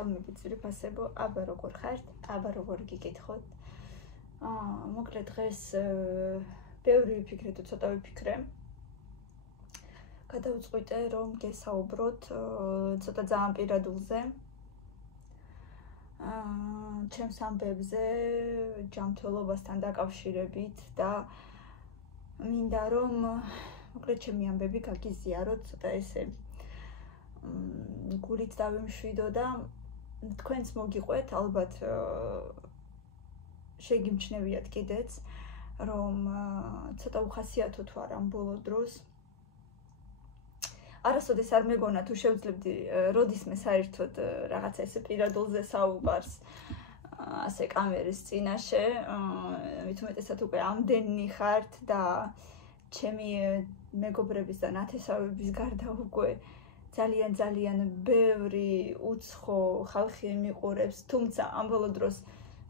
მოგესალმებით ძვირფასებო, აბა როგორ ხართ, აბა როგორ გიგითხოთ. მოკლედ დღეს ბევრი ვიფიქრე თუ ცოტა ვიფიქრე. გადავწყვიტე რომ გესაუბროთ ცოტა ძალიან პირადულზე. ჩემს ამბებზე ჯანმრთელობასთან დაკავშირებით და მინდა რომ მოკლედ ჩემი ამბები გაგიზიაროთ ცოტა ესე გულით დავიმშვიდო და თქვენც მოგიყვეთ ალბათ შეგიმჩნევიათ კიდეც რომ ცოტა უხასიათო თუ არა ამ ბოლო დროს არასოდეს არ მეგონა თუ შევძლებდი როდისმე საერთოდ რაღაცა ესე პირადულზე საუბარს ასე კამერის წინაშე მით უმეტესად უკვე ამდენი ხართ და ჩემი მეგობრების და ნათესავების გარდა უკვე ძალიან ბევრი უცხო ხალხი მიყურებს, თუმცა ამ ბოლო დროს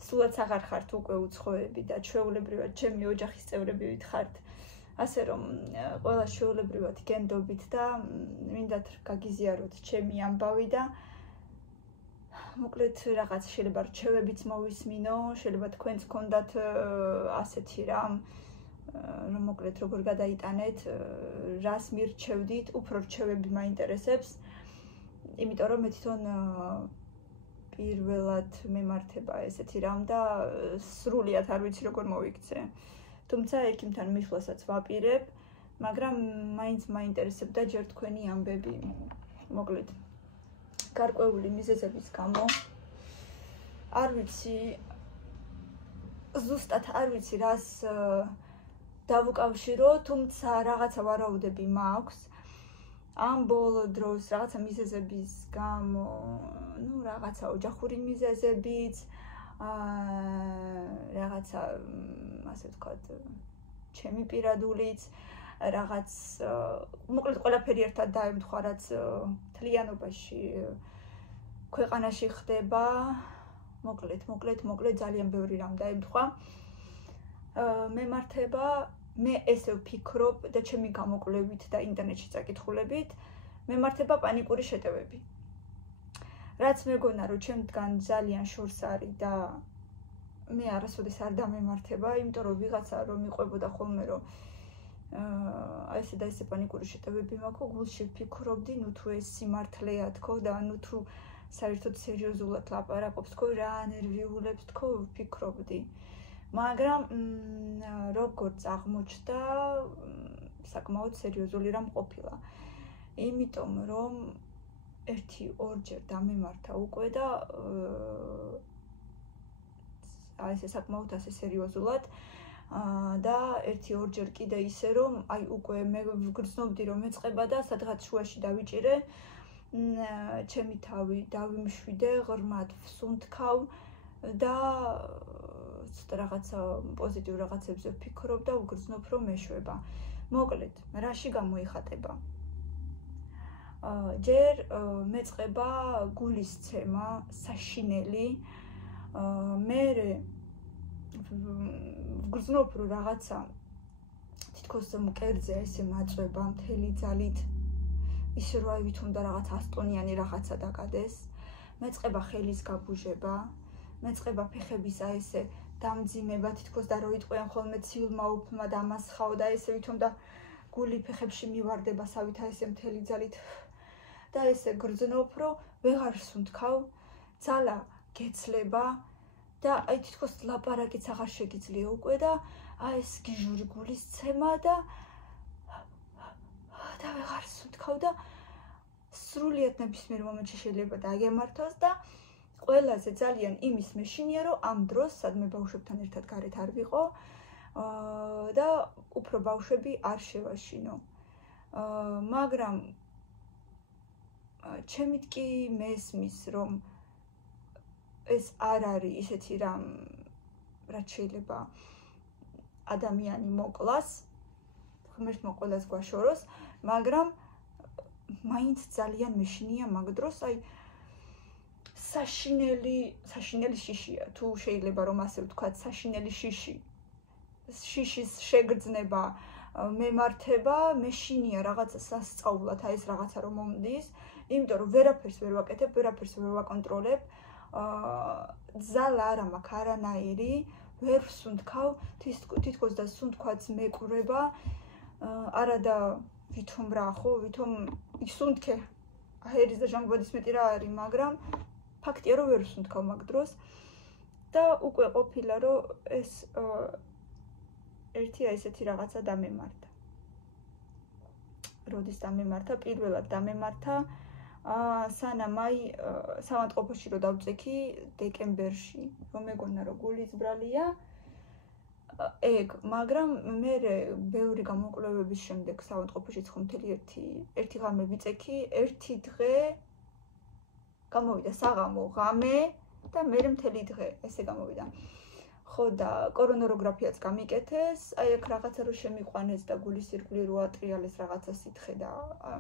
სულაც აღარ ხართ უკვე უცხოები და ჩვეულებრივად ჩემი ოჯახის წევრები ვითხართ. ასე რომ ყველა ჩვეულებრივად გენდობით და მინდათ გაგიზიაროთ ჩემი ამბავი და მოკლედ რაღაც შეიძლება რჩევებიც მოვისმინო, შეიძლება თქვენც გქონდათ ასეთი რამ რომ მოკლედ როგორ გადაიტანეთ, რას მირჩევდით, უფრო რჩევები მაინტერესებს, იმიტომ რომ მე თვითონ პირველად მემართება ესეთი რამ და სრულიად არ ვიცი როგორ მოვიქცე. თუმცა ექიმთან მისვლასაც ვაპირებ, მაგრამ მაინც მაინტერესებდა ჯერ თქვენი ამბები. მოკლედ გარკვეული მიზეზების გამო არ ვიცი ზუსტად არ ვიცი რას დავუკავშირო, თუმცა რაღაცა ვარაუდები მაქვს. ამ ბოლო დროს რაღაცა მიზეზების გამო, რაღაცა ოჯახური მიზეზებიც, რაღაცა ასე ვთქვათ, ჩემი პირადულიც, რაღაც მოკლედ ყველაფერი ერთად დაემთხვა, რაც მთლიანობაში ქვეყანაში ხდება. მოკლედ ძალიან ბევრი რამ დაემთხვა. მემართება მე ესე ვფიქრობ და ჩემი გამოკვლევით და ინტერნეტში წაკითხულებით, მემართება პანიკური შეტევები. რაც მეგონა რომ ჩემთან ძალიან შორს არის და მე არასოდეს არ დამემართება, იმიტომ რომ ვიღაცა რომ იყვებოდა ხოლმე რომ ესე და ესე პანიკური შეტევები მაქვს, გულში ვფიქრობდი, თუ ეს სიმართლეა თქო და თუ საერთოდ სერიოზულად ლაპარაკობს თქო, რა ნერვიულებს თქო, ვფიქრობდი. მაგრამ როგორც აღმოჩნდა, საკმაოდ სერიოზული რამ ყოფილა. იმიტომ რომ 1-2 დამემართა უკვე და ესე საკმაოდ ასე სერიოზულად და 1-2 კიდე ისე რომ აი უკვე მე ვგრძნობდი რომ მეწყება და სადღაც შუაში დავიჭირე, ჩემი თავი დავიმშვიდე, ღრმად ვსუნთქავ და რაღაცა პოზიტიურ რაღაცებზე ვფიქრობ და ვგრძნობ რომ მეშვება. მოკლედ, რაში გამოიხატება? ჯერ მეწყება გულის ცემა, საშინელი, მერე ვგრძნობ რომ რაღაცა თითქოს მკერდზე ესე მაწვება მთელი ძალით, ისე რომ აი ვითომ და რაღაც 100 ტონიანი რაღაცა დაგადეს, მეწყება ხელის გაბუჟება, მეწყება ფეხების აი ესე დამძიმება თითქოს და რო იტყვიან ხოლმე ცივილმა უფლმა დამასხაო და ესე ვითომ და გული ფეხებში მივარდება სავითა ესე მთელი ძალით და ესე გრძნობ რომ ვეღარ სუნთქავ, ძალა გეცლება და აი თითქოს ლაპარაკიც აღარ შეგიძლია უკვე და აი ეს გიჟური გულის ცემა და ვეღარ სუნთქავ და სრულიად ნებისმიერ მომენტში შეიძლება დაგემართოს და ყველაზე ძალიან იმის მეშინია რომ ამ დროს სადმე ბავშვებთან ერთად გარეთ არ ვიყო და უფრო ბავშვები არ შევაშინო. მაგრამ ჩემით კი მესმის რომ ეს არ არის ისეთი რამ რაც შეიძლება ადამიანი მოკლას, ღმერთმა ყველას გვაშოროს, მაგრამ მაინც ძალიან მეშინია მაგ დროს აი საშინელი შიშია, თუ შეიძლება რომ ასე ვთქვათ, საშინელი შიშის შეგრძნება, მემართება, მეშინია რაღაცა სასწაულად, აი ეს რაღაცა რომ მომდის, იმიტომ რომ ვერაფერს ვერ ვაკეთებ, ვერაფერს ვერ ვაკონტროლებ, ძალა არ მაქვს არანაირი, ვერ ვსუნთქავ, თითქოს და სუნთქვაც მეკვრება, არადა ვითომ რა ხო, ვითომ ისუნთქე. აერის და ჟანგბადის მეტი რა არის, მაგრამ ფაქტია რომ ვერ ვსუნთქავ მაგ დროს და უკვე ყოფილა რომ ეს ერთი ესეთი რაღაცა დამემართა. როდის დამემართა? პირველად დამემართა სანამ სამავთყოფოში რომ დავწექი დეკემბერში, რომ მეგონა რომ გულის ბრალია ეგ, მაგრამ მე ბევრი გამოკვლევების შემდეგ სამავთყოფოში 9.1 ღამე ვიწექი, ერთი დღე გამოვიდა საღამო ღამე და მე მთელი დღე ესე გამოვიდა. ხო და კორონაროგრაფიაც გამიკეთეს, აი აქ რაღაცა რომ შემიყვანეს და გულის ირგვლივ რო ატრიალეს რაღაცა სითხე და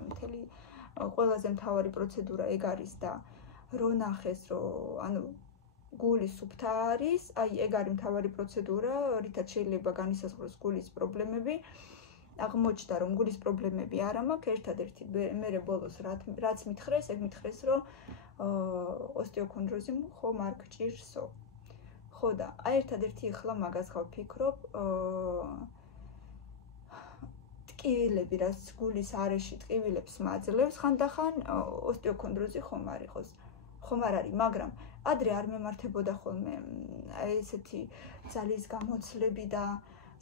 მთელი ყველაზე მთავარი პროცედურა ეგ არის და რო ნახეს რომ ანუ გული სუფთა არის, აი ეგ არის მთავარი პროცედურა, რითაც შეიძლება განისაზღვროს გულის პრობლემები. აღმოჩნდა რომ გულის პრობლემები არ მაქვს, ერთადერთი მე ბოლოს რაც მითხრეს, ეგ მითხრეს რომ ოსტეოქონდროზი ხომ არ გჭირსო. ხო და აი ერთადერთი ახლა მაგას გავფიქრობ, ტკივილები რაც გულის არეში ტკივილებს მაძლევს, ხანდახან ოსტეოქონდროზი ხომ არ იყოს. ხომ არ არის, მაგრამ ადრე არ მემართებოდა ხოლმე აი ესეთი ძალის გამოცლები და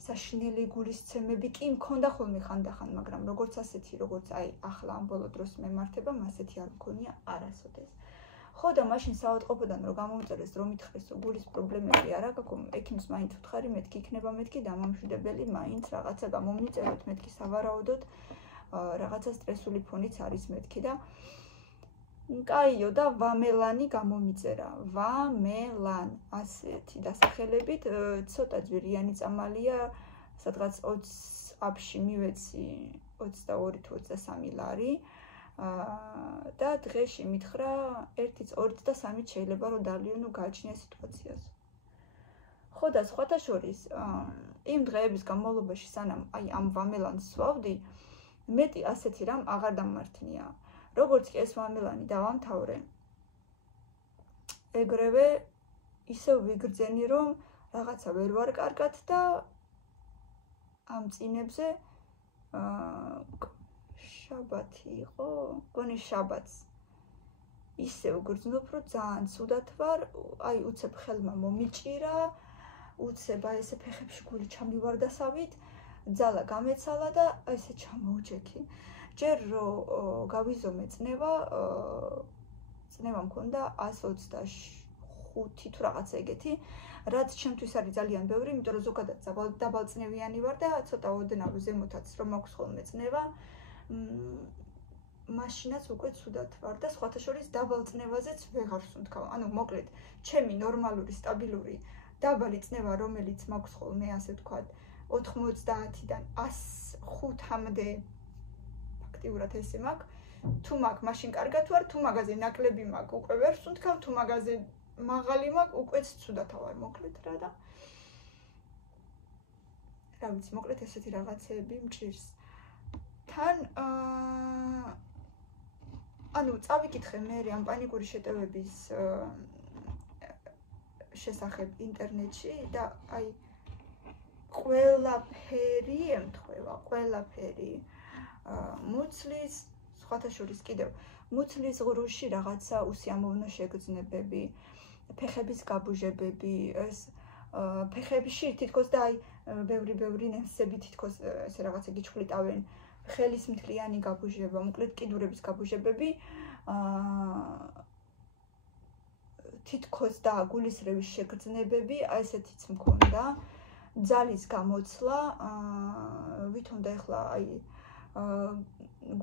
საშინელი გულისცემები კი მქონდა ხოლმე ხანდახან, მაგრამ როგორც ასეთი, როგორც აი ახლა ამ ბოლო დროს მემართება, ასეთი არ მქონია არასოდეს. ხო და მაშინ საავადმყოფოდან რომ გამომწერეს, რომ მითხრეს, რომ გულის პრობლემები არ აქვს, ექიმს მაინც უთხარი, მეთქი იქნება მეთქი დამამშვიდებელი, მაინც რაღაცა გამომიწეროთ, მეთქი სავარაუდოდ რაღაცა სტრესული ფონიც არის მეთქი და კაიო და ვამელანი გამომიწერა. ვამელან ასეთი დასახელებით, ცოტა ძვირიანი წამალია, სადღაც 20 აპში მივეცი 22 თუ 23 ლარი. და დღეში მითხრა 1-იც 2-იც და 3-იც შეიძლება რომ დალიონო გააჩნია სიტუაციას. ხო და სხვათა შორის იმ დღეების განმავლობაში სანამ აი ამ ვამელანს სვავდი, მეტი ასეთი რამ აღარ დამმართნია. როგორც კი ეს ვამელანი დავამთავრე, ეგრევე ისევ ვიგრძენი რომ რაღაცა ვერ ვარ კარგად და ამ წინებზე შაბათი იყო, გონი შაბათს. ისე ვგრძნობ, რომ ძალიან ცუდად ვარ, აი უცებ ხელმა მომიჭირა, უცებ აი ესე ფეხებში გული ჩამივარდასავით, ძალა გამეცალა და აი ესე ჩამოვჭექი. ჯერ რომ გავიზომე წნევა, წნევა მქონდა 125 თუ რაღაცა ეგეთი, რაც ჩემთვის არის ძალიან ბევრი, იმიტომ რომ ზოგადად დაბალწნევიანი ვარ და ცოტა ოდნავ ზემოთაც რომ მაქვს ხოლმე წნევა. მაშინაც უკვე ცუდად ვარ და სხვათა შორის დაბალ წნევაზეც ვეღარ სუნთქავ. ანუ მოკლედ, ჩემი ნორმალური, სტაბილური დაბალი წნევა, რომელიც მაქვს ხოლმე, ასე ვთქვათ, 90-დან 105-მდე ფაქტიურად ესე მაქვს. თუ მაქვს, მაშინ კარგად ვარ, თუ მაგაზე ნაკლები მაქვს, უკვე ვერ სუნთქავ, თუ მაგაზე მაღალი მაქვს, უკვე ცუდად ვარ, მოკლედ რა და რა ვიცი, მოკლედ ესეთი რაღაცეები მჭირს. თან ანუ წავიკითხე მე ამ პანიკური შეტევების შესახებ ინტერნეტში და აი ყველაფერი ემთხვევა, ყველაფერი მუცლის, სხვათა შორის კიდევ მუცლის ღრუში რაღაცა უსიამოვნო შეგრძნებები, ფეხების გაბუჟებები, ეს ფეხებში თითქოს და აი ბევრი ნემსები თითქოს ესე რაღაცა გიჩხვლიტავენ. ხელის მთლიანი გაბუჟება, მოკლედ კიდურების გაბუჟებები, თითქოს და გულისრევის შეგრძნებები, აი ესეთიც მქონდა, ძალის გამოცლა, ვითომ და ეხლა აი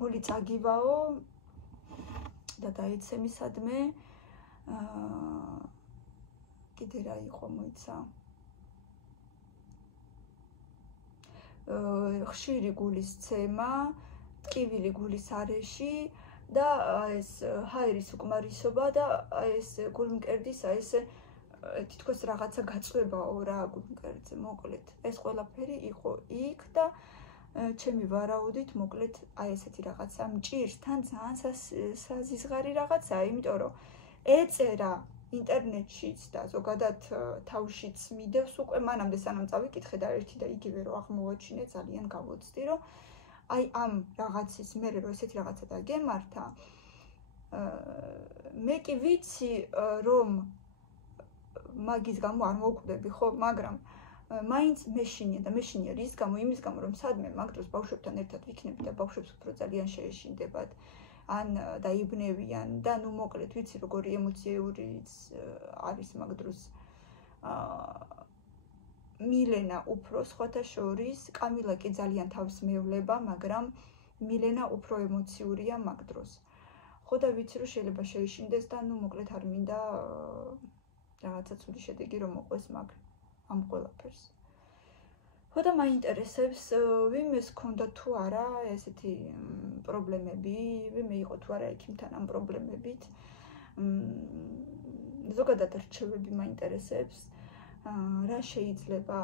გული წაგივაო და დაიცემისადმე, კიდე რა იყო მოიცა. ხშირი გულის ცემა, ტკივილი გულის არეში და ეს ჰაერის უკმარისობა და ეს გულმკერდის აი ეს თითქოს რაღაცა გაწვევაო რა გულმკერდზე, მოკლედ. ეს ყველაფერი იყო იქ და ჩემი ვარაუდით, მოკლედ აი ესეთი რაღაცა მჭირს, თან ძალიან საზიზღარი რაღაცაა, იმიტომ რომ ეწერა ინტერნეტშიც და ზოგადად თავშიც მიდევს უკვე მანამდე სანამ წავიკითხე და ერთი და იგივე რომ აღმოვაჩინე, ძალიან გავოცდი, რომ აი ამ რაღაცის მერე რომ ესეთი რაღაცა დაგემართა, მე კი ვიცი რომ მაგის გამო არ მოვკვდები, ხო, მაგრამ მაინც მეშინია რის გამო, იმის გამო რომ სადმე მაგ დროს ბავშვებთან ერთად ვიქნები და ბავშვებს უფრო ძალიან შეეშინდებათ, ან დაიბნევიან და ნუ მოკლედ ვიცი როგორი ემოციური არის მაგ დროს მილენა უფრო სხვათა შორის, კამილა კი ძალიან თავს მევლება, მაგრამ მილენა უფრო ემოციურია მაგ დროს. ხო და ვიცი რომ შეიძლება შეეშინდეს და ნუ მოკლედ არ მინდა რაღაცა ცუდი შედეგი რომ მოყვეს მაგ ამ ყველაფერს. ხო და მაინტერესებს ვიმეს ქონდა თუ არა ესეთი პრობლემები, ვიმე იყო თუ არა ექიმთან ამ პრობლემებით. ზოგადად რჩევები მაინტერესებს, რა შეიძლება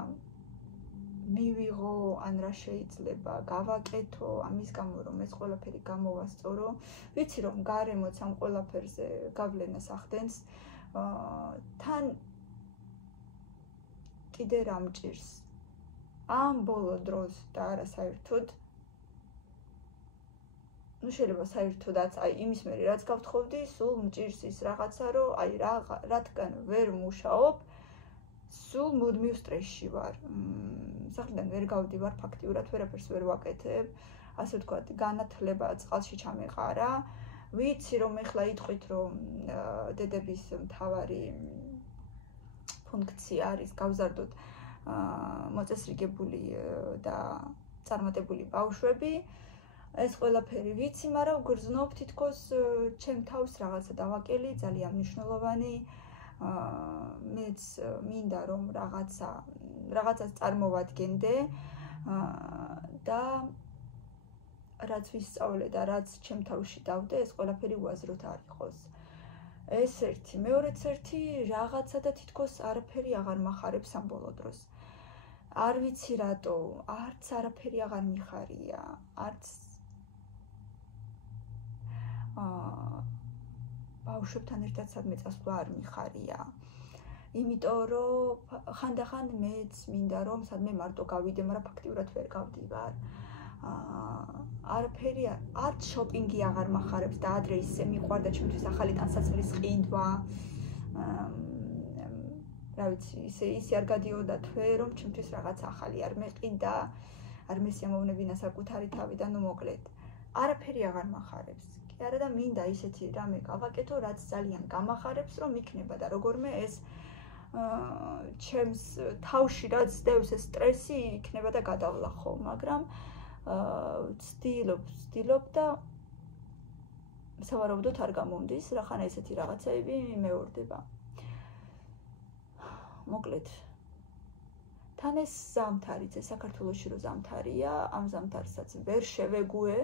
მივიღო, ან რა შეიძლება გავაკეთო ამის გამო რომ ეს ყველაფერი გამოვასწორო. ვიცი რომ გარემოც ამ ყველაფერზე გავლენას ახდენს, თან კიდე რა მჭირს ამ ბოლო დროს და არა საერთოდ ნუ შეიძლება საერთოდაც აი იმის მერე რაც გავთხოვდი, სულ მჭირს ის რაღაცა რომ აი რადგან ვერ მუშაობ, სულ მუდმივ სტრესში ვარ. სახლიდან ვერ გავდივარ ფაქტიურად, ვერაფერს ვერ ვაკეთებ, ასე ვთქვათ, განათლება წყალში ჩამეყარა. ვიცი რომ ეხლა იტყვით რომ დედების მთავარი ფუნქცია არის გავზარდოთ მოწესრიგებული და წარმატებული ბავშვები. ეს ყველაფერი ვიცი, მაგრამ გრძნობ თითქოს ჩემ თავს რაღაცა დავაკელი, ძალიან მნიშვნელოვანი. მეც მინდა რომ რაღაცას წარმოვადგენდე და რაც ვისწავლე და რაც ჩემ თავში დავდე, ეს ყველაფერი უაზროდ არ იყოს. ეს ერთი, მეორეც ერთი რაღაცა და თითქოს არაფერი აღარ მახარებს ამ ბოლო დროს. არ ვიცი რატო, არც არაფერი აღარ მიხარია, არც ბავშვებთან ერთად სადმე წასვლა არ მიხარია. იმიტომ რომ ხანდახან მეც მინდა რომ სადმე მარტო გავიდე, მაგრამ ფაქტიურად ვერ გავდივარ. არაფერი არც შოპინგი აღარ მახარებს და ადრე ისე მიყვარდა ჩემთვის ახალი ტანსაცმლის ყიდვა. რა ვიცი, ისე არ გადიოდა თვე, რომ ჩემთვის რაღაც ახალი არ მეყიდა, არ მესიამოვნებინა საკუთარი თავი და ნუ მოკლედ. არაფერი აღარ მახარებს. კი არა და მინდა ისეთი რამე გავაკეთო, რაც ძალიან გამახარებს, რომ იქნება და როგორმე ეს ჩემს თავში რაც დევს ეს სტრესი იქნება და გადავლახო, მაგრამ ვცდილობ და სავარაუდოდ არ გამომდის, რახან ესეთი რაღაცები მეორდება. მოკლედ, თან ეს ზამთარიც, ეს საქართველოში რო ზამთარია, ამ ზამთარსაც ვერ შევეგუე,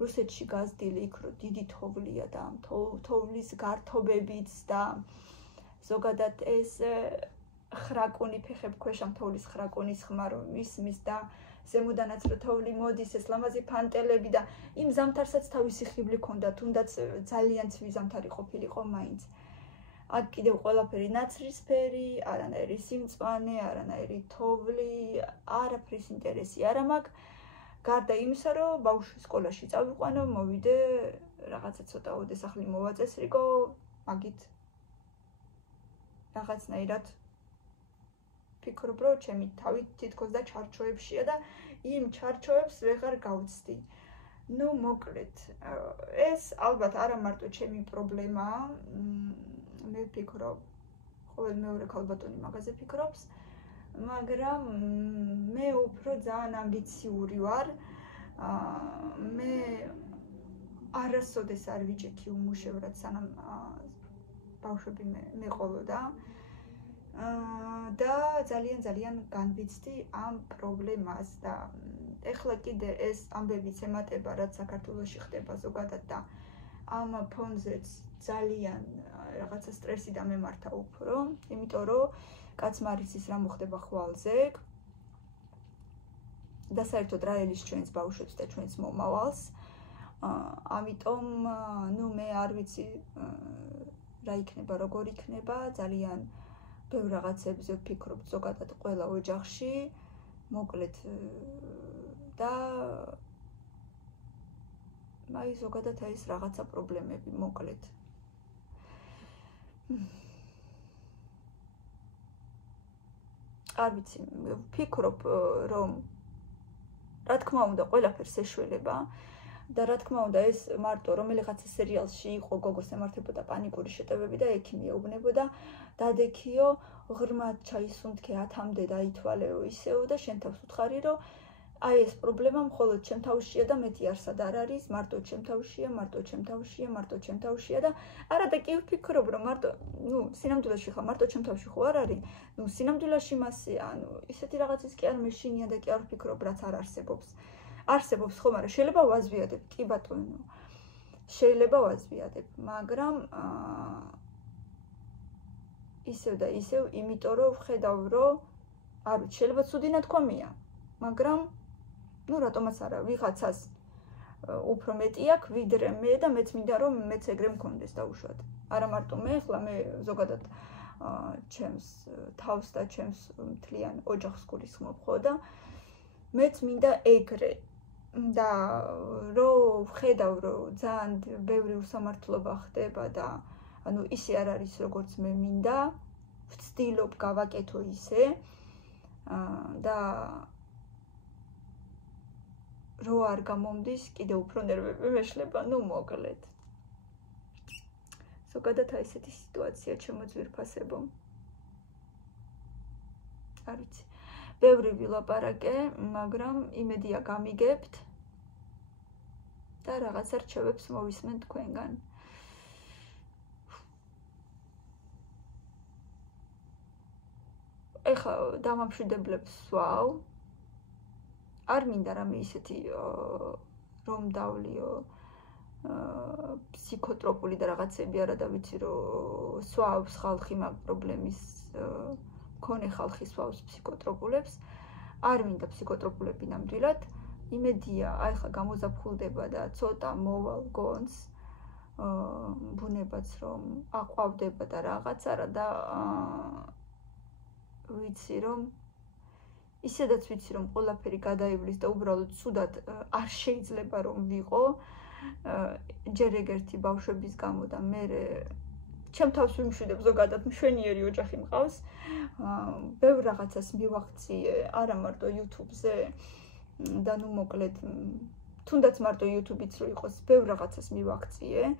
რუსეთში გაზრდილი იქ რო დიდი თოვლია და თოვლის გართობებიც და ზოგადად ეს ხრაკუნი ფეხებქვეშა თოვლის ხრაკუნის ხმა რომ ისმის და ზემოდანაც რო თოვლი მოდის, ეს ლამაზი ფანტელები და იმ ზამთარსაც თავისი ხიბლი ქონდა, თუნდაც ძალიან ცივი ზამთარი ყოფილიყო მაინც. აქ კიდევ ყველაფერი ნაცრისფერი, არანაირი სიმწვანე, არანაირი თოვლი, არაფრის ინტერესი არ მაქვს. გარდა იმისა, რომ ბავშვი სკოლაში წავიყვანო, მოვიდე, რაღაცა ცოტა ოდესახლი მოვაწესრიგო, მაგით რაღაცნაირად ფიქრობ, რომ ჩემი თავი თითქოს და ჩარჩოებშია და იმ ჩარჩოებს ვეღარ გავცდი. ნუ მოკლედ, ეს ალბათ არა მარტო ჩემი პრობლემაა, მე ვფიქრობ, ყოველ მეორე ქალბატონი მაგაზე ფიქრობს, მაგრამ მე უფრო ძალიან ამბიციური ვარ. მე არასოდეს არ ვიჭიქი უმუშევრად, სანამ ბავშვები მეყოლოდა. და ძალიან განვიცდი ამ პრობლემას და ეხლა კიდე ეს ამბებიც ემატება, რაც საქართველოში ხდება ზოგადად და ამ ფონზეც ძალიან რაღაცა სტრესი დამემართა უფრო, იმიტომ რომ კაცმა არ იცის რა მოხდება ხვალზე. და საერთოდ რა ელის ჩვენს ბავშვებს და ჩვენს მომავალს. ამიტომ ნუ მე არ ვიცი რა იქნება, როგორ იქნება, ძალიან ბევრ რაღაცებზე ვფიქრობ ზოგადად ყველა ოჯახში, მოკლედ და აი ზოგადად ეს რაღაცა პრობლემები, მოკლედ. არ ვიცი, ვფიქრობ, რომ რა თქმა უნდა, ყველაფერს ეშველება და რა თქმა უნდა, ეს მარტო რომელიღაცა სერიალში იყო გოგოს ემართებოდა პანიკური შეტევები და ექიმი ეუბნებოდა, დადექიო, ღრმად ჩაისუნთქე 10-მდე დაითვალეო ისეო და შენ თავს უთხარი, რომ აი ეს პრობლემა მხოლოდ ჩემ თავშია და მეტი არსად არ არის, მარტო ჩემ თავშია, მარტო ჩემ თავშია, მარტო ჩემ თავშია და არა და კი ვფიქრობ, რომ მარტო, ნუ სინამდვილეში ხა მარტო ჩემ თავში ხო არ არის, ნუ სინამდვილეში მასეა, ანუ ისეთი რაღაცის კი არ მეშინია და კი არ ვფიქრობ, რაც არ არსებობს. არსებობს ხო, მაგრამ შეიძლება ვაზვიადებ, კი ბატონო. შეიძლება ვაზვიადებ, მაგრამ ისევ და ისევ, იმიტომ რომ ვხედავ, რომ არ ვიცი, შეიძლება ცუდი ნათქვამია, მაგრამ ну რატომაც არა ვიღაცას უფრო მეტი აქვს ვიდრე მე და მეც მინდა რომ მეც ეგრე მქონდეს დაუშვათ. არა მარტო მე, ხლა მე ზოგადად ჩემს თავს და ჩემს მთლიან ოჯახს გულისხმობ ხო და მეც მინდა ეგრე და რომ ვხედავ რომ ძალიან ბევრი უსამართლობა ხდება და ანუ ისე არ არის როგორც მე მინდა, ვცდილობ გავაკეთო ისე და რო არ გამომდის, კიდე უფრო ნერვები მეშლება, ნუ მოკლედ. ზოგადად აი ესეთი სიტუაცია ჩემო ძვირფასებო. არ ვიცი. ბევრი ვილაპარაკე, მაგრამ იმედია გამიგებთ და რაღაცა რჩევებს მოვისმენ თქვენგან. ეხლა დამამშვიდებლებს ვსვავ. არ მინდა რამე ისეთი რომ დავლიო ფსიქოტროპული და რაღაცები არა და ვიცი რომ სვავს ხალხი მაგ პრობლემის მქონე ხალხი სვავს ფსიქოტროპულებს. არ მინდა ფსიქოტროპულები ნამდვილად. იმედია, აი ხა გამოზაფხულდება და ცოტა მოვალ გონს ბუნებაც რომ აყვავდება და რაღაცა რა და ვიცი რომ ისედაც ვიცი რომ ყველაფერი გადაივლის და უბრალოდ ცუდად არ შეიძლება რომ ვიყო ჯერ ეგერთი ბავშვების გამო და მე ჩემ თავს ვიმშვიდებ ზოგადად მშვენიერი ოჯახი მყავს ბევრ რაღაცას მივახციე არა მარტო YouTube-ზე და ნუ მოკლედ თუნდაც მარტო YouTube-იც რო იყოს ბევრ რაღაცას მივახციე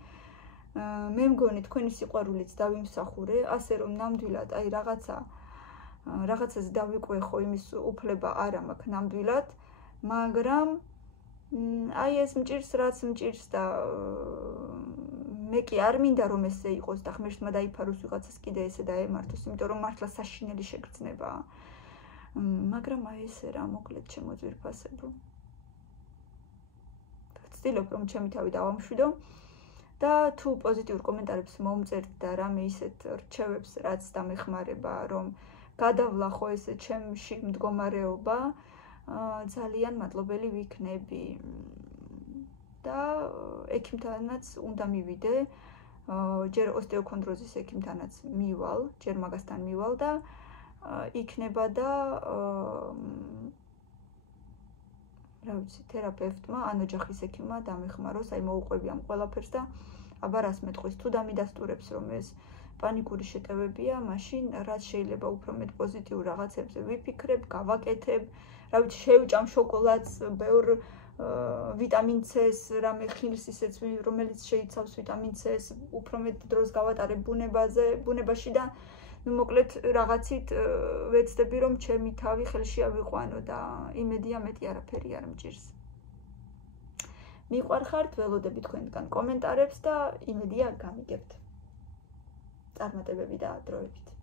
მე მგონი თქვენი სიყვარულიც დავიმსახურე ასე რომ ნამდვილად აი რაღაცას დავიყვე ხო იმის უფლება არ მაქვს ნამდვილად, მაგრამ აი ეს მჭირს რაც მჭირს და მე კი არ მინდა რომ ესე იყოს და ღმერთმა დაიფაროს ვიღაცას კიდე ესე დაემართოს, იმიტომ რომ მართლა საშინელი შეგრძნებაა. მაგრამ აი ესე რა მოკლედ ჩემო ძვირფასებო. ვცდილობ რომ ჩემი თავი დავამშვიდო და თუ პოზიტიურ კომენტარებს მომწერთ და რამე ისეთ რჩევებს რაც დამეხმარება რომ გადავლა ხო ესე ჩემში მდგომარეობა ძალიან მადლობელი ვიქნები და ექიმთანაც უნდა მივიდე ჯერ ოსტეოქონდროზის ექიმთანაც მივალ ჯერ მაგასთან მივალ და იქნება და რა ვიცი თერაპევტმა ან ოჯახის ექიმმა დამეხმაროს აი მოუყვები ამ ყველაფერს და აბა რას მეტყვის თუ დამიდასტურებს რომ ეს პანიკური შეტევებია, მაშინ რაც შეიძლება უფრო მეტ პოზიტიურ რაღაცებზე ვიფიქრებ, გავაკეთებ, რა ვიცი, შევჭამ შოკოლადს, ბევრ ვიტამინ C-ს, რამე ხილს ისეც, რომელიც შეიცავს ვიტამინ C-ს, უფრო მეტ დროს გავატარებ ბუნებაში და ნუ მოკლედ რაღაცით ვეცდები რომ ჩემი თავი ხელში ავიყვანო და იმედია მეტი არაფერი არ მჭირს. მიყვარხართ, ველოდები თქვენგან კომენტარებს და იმედია გამიგებთ. წარმატებები და დროებით.